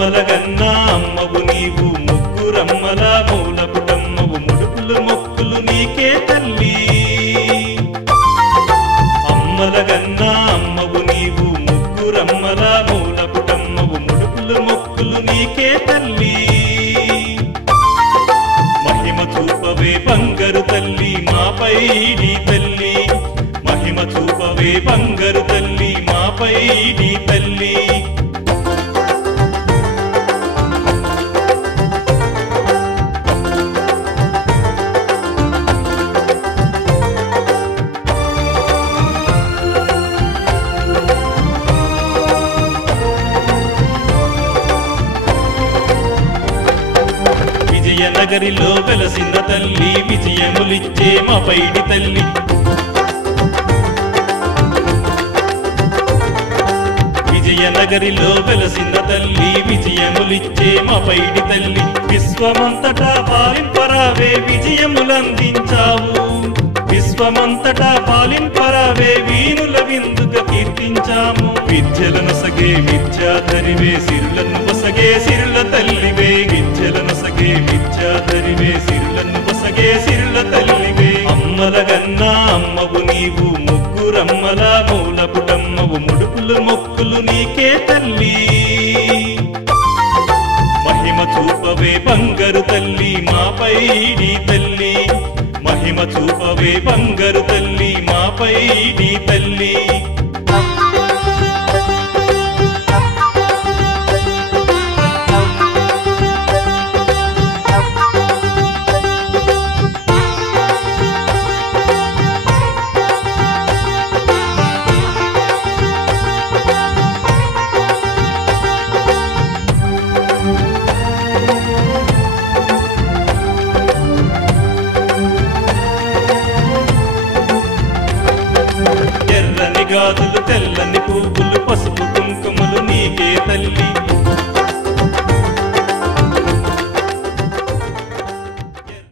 అమ్మలగన్నా అమ్మవు నీవు ముగ్గురమ్మల మూలపుటమ్మవు ముడుపులు మొక్కులు నీకే తల్లి అమ్మలగన్నా అమ్మవు నీవు ముగ్గురమ్మల మూలపుటమ్మవు ముడుపులు మొక్కులు నీకే తల్లి మహిమ చూపవే బంగారు తల్లి మాపై నీ తల్లి మహిమ చూపవే బంగారు తల్లి మాపై నీ తల్లి విజయనగరిలో వెలసిన తల్లి విజయములిచ్చే మా పైడి తల్లి విజయనగరిలో వెలసిన తల్లి విజయములిచ్చే మా పైడి తల్లి విశ్వమంతటా పాలింపరావే విజయములందించావు విశ్వమంతటా పాలింపరావే వీణుల విందుగా కీర్తించాము విద్యలను సగే విద్యాధరివే సిరులను వసగే సిరుల తల్లివే విద్యలను సగే విద్యాధరివే సిరులను వసగే సిరుల తల్లివే అమ్మలగన్నా అమ్మవు నీవు ముగ్గురమ్మల మూలపుటమ్మవు ముడుపులు మొక్కులు నీకే తల్లి మహిమ చూపవే బంగారు తల్లి మాపై నీ తల్లి మహిమ చూపవే బంగారు తల్లి మాపై నీ తల్లి గాజులు తెల్లని పువ్వులు పసుపు కుంకుమలు నీకే తల్లి